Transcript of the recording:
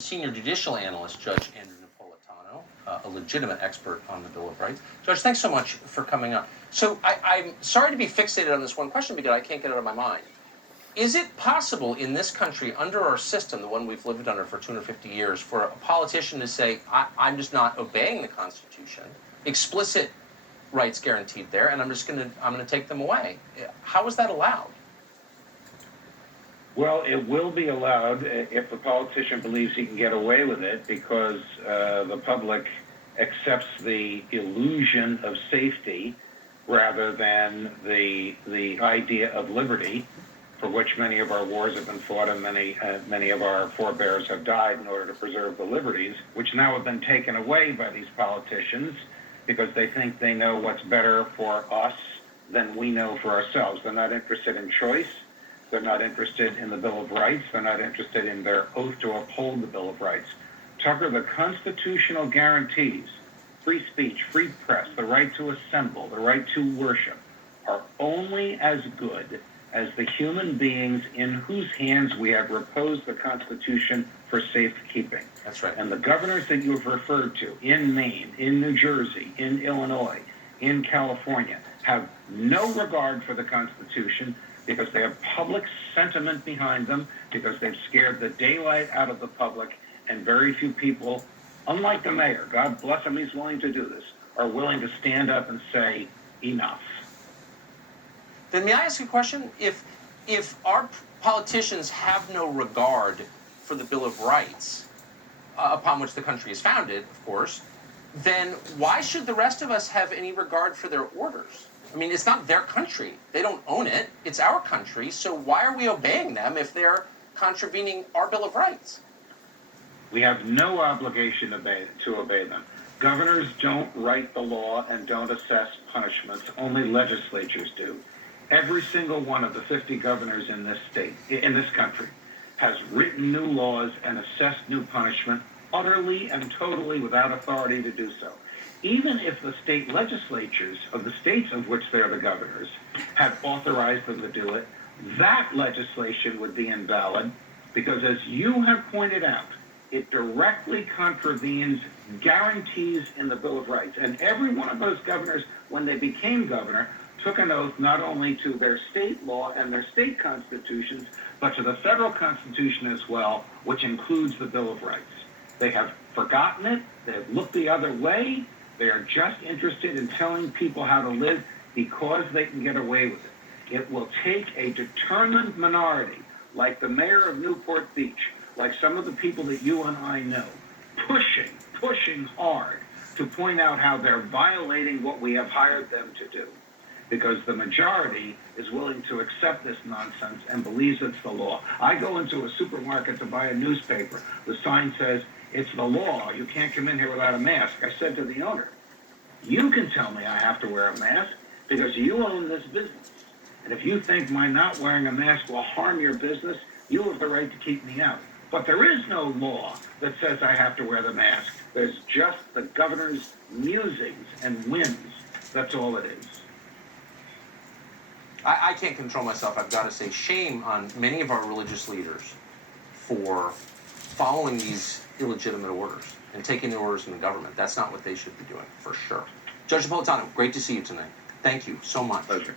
Senior judicial analyst, Judge Andrew Napolitano, a legitimate expert on the Bill of Rights. Judge, thanks so much for coming on. So I'm sorry to be fixated on this one question because I can't get it out of my mind. Is it possible in this country, under our system, the one we've lived under for 250 years, for a politician to say, I'm just not obeying the Constitution, explicit rights guaranteed there, and I'm gonna take them away? How is that allowed? Well, it will be allowed if the politician believes he can get away with it because the public accepts the illusion of safety rather than the idea of liberty, for which many of our wars have been fought and many of our forebears have died in order to preserve the liberties, which now have been taken away by these politicians because they think they know what's better for us than we know for ourselves. They're not interested in choice. They're not interested in the Bill of Rights. They're not interested in their oath to uphold the Bill of Rights. Tucker, the constitutional guarantees, free speech, free press, the right to assemble, the right to worship, are only as good as the human beings in whose hands we have reposed the Constitution for safekeeping. That's right. And the governors that you have referred to in Maine, in New Jersey, in Illinois, in California, have no regard for the Constitution because they have public sentiment behind them, because they've scared the daylight out of the public, and very few people, unlike the mayor, God bless him, he's willing to do this, are willing to stand up and say, enough. Then may I ask you a question? If our politicians have no regard for the Bill of Rights, upon which the country is founded, of course, then why should the rest of us have any regard for their orders? I mean, it's not their country. They don't own it. It's our country. So why are we obeying them if they're contravening our Bill of Rights? We have no obligation to obey them. Governors don't write the law and don't assess punishments. Only legislatures do. Every single one of the 50 governors in this country, has written new laws and assessed new punishment utterly and totally without authority to do so. Even if the state legislatures of the states of which they're the governors had authorized them to do it, that legislation would be invalid because, as you have pointed out, it directly contravenes guarantees in the Bill of Rights. And every one of those governors, when they became governor, took an oath not only to their state law and their state constitutions, but to the federal constitution as well, which includes the Bill of Rights. They have forgotten it. They've looked the other way. They are just interested in telling people how to live because they can get away with it. It will take a determined minority, like the mayor of Newport Beach, like some of the people that you and I know, pushing hard to point out how they're violating what we have hired them to do. Because the majority is willing to accept this nonsense and believes it's the law. I go into a supermarket to buy a newspaper. The sign says, it's the law. You can't come in here without a mask. I said to the owner, you can tell me I have to wear a mask because you own this business. And if you think my not wearing a mask will harm your business, you have the right to keep me out. But there is no law that says I have to wear the mask. There's just the governor's musings and whims. That's all it is. I can't control myself. I've got to say shame on many of our religious leaders for following these illegitimate orders and taking the orders from the government. That's not what they should be doing, for sure. Judge Napolitano, great to see you tonight. Thank you so much. Pleasure.